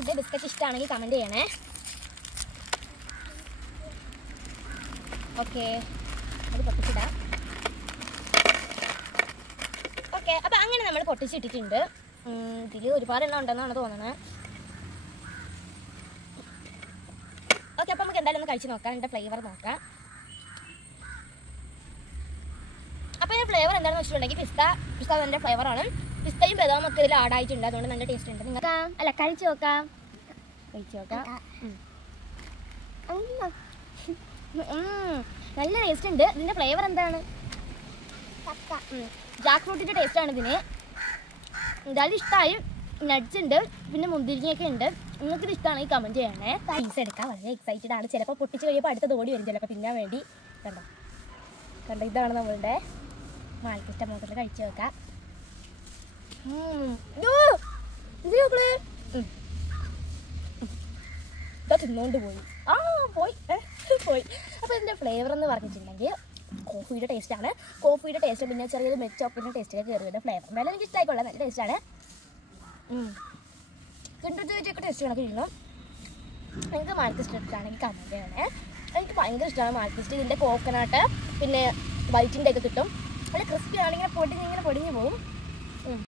Food biscuit ഇഷ്ടമാണെങ്കിൽ comment ചെയ്യണേ. Okay, അത് പൊട്ടിച്ചിടാം. ഓക്കെ, അപ്പം അങ്ങനെ നമ്മൾ പൊട്ടിച്ചിട്ടിട്ടുണ്ട്. ഇതിൽ ഒരുപാട് എണ്ണം ഉണ്ടെന്നാണ് തോന്നുന്നത്. ഓക്കെ, അപ്പം നമുക്ക് എന്തായാലും ഒന്ന് കഴിച്ച് നോക്കാം, ഇതിൻ്റെ ഫ്ലേവർ നോക്കാം. അപ്പോൾ ഇതിൻ്റെ ഫ്ലേവർ എന്താണെന്ന് വെച്ചിട്ടുണ്ടെങ്കിൽ പിസ്ത അതിൻ്റെ ഫ്ലേവറാണ്. പിസ്തയും ബദാമും ഒക്കെ ഇതിൽ ആഡായിട്ടുണ്ട്, അതുകൊണ്ട് നല്ല ടേസ്റ്റ് ഉണ്ട്. നിങ്ങൾക്ക് അല്ല കഴിച്ച് നോക്കാം. നല്ല ടേസ്റ്റ് ഉണ്ട്. ഇതിൻ്റെ ഫ്ലേവർ എന്താണ്? ജാക്ക് ഫ്രൂട്ടിൻ്റെ ടേസ്റ്റാണ് ഇതിന്. എന്തായാലും ഇഷ്ടമായി. നട്ട്സ് ഉണ്ട്, പിന്നെ മുന്തിരിങ്ങയൊക്കെ ഉണ്ട്. നിങ്ങൾക്കിത് ഇഷ്ടമാണെങ്കിൽ കമൻറ്റ് ചെയ്യണേ. പൈസ എടുക്കാൻ വളരെ എക്സൈറ്റഡ് ആണ്. ചിലപ്പോൾ പൊട്ടിച്ച് കഴിയുമ്പോൾ അടുത്തത് ഓടി വരും, ചിലപ്പോൾ തിന്നാൻ വേണ്ടി. കണ്ടോ, ഇതാണ് നമ്മളുടെ മാൽക്കിഷ്ടം. നമുക്ക് കഴിച്ച് വെക്കാം. ഇതാ തിന്നുകൊണ്ട് പോയി. അപ്പോൾ ഇതിൻ്റെ ഫ്ലേവർ എന്ന് പറഞ്ഞിട്ടുണ്ടെങ്കിൽ കോഫിയുടെ ടേസ്റ്റാണ്. കോഫിയുടെ ടേസ്റ്റ്, പിന്നെ ചെറിയൊരു മെച്ച് ചോപ്പിൻ്റെ ടേസ്റ്റൊക്കെ കയറിയുടെ ഫ്ലേവർ. എന്തായാലും എനിക്ക് ഇഷ്ടമായിക്കൊള്ളാം, നല്ല ടേസ്റ്റാണ്. കിണ്ടുറ്റൊക്കെ ടേസ്റ്റ് കണക്ക് ഇരിക്കണം. എനിക്ക് മാൽക്കിസ്റ്റ് ഇഷ്ടമാണെങ്കിൽ കമൻറ്റ് ചെയ്യണേ. എനിക്ക് ഭയങ്കര ഇഷ്ടമാണ് മാൽക്കിസ്റ്റ്. ഇതിൻ്റെ കോക്കനട്ട് പിന്നെ വൈറ്റിൻ്റെ ഒക്കെ കിട്ടും. നല്ല ക്രിസ്പി ആണെങ്കിൽ ഇങ്ങനെ പൊടിഞ്ഞ് പോകും.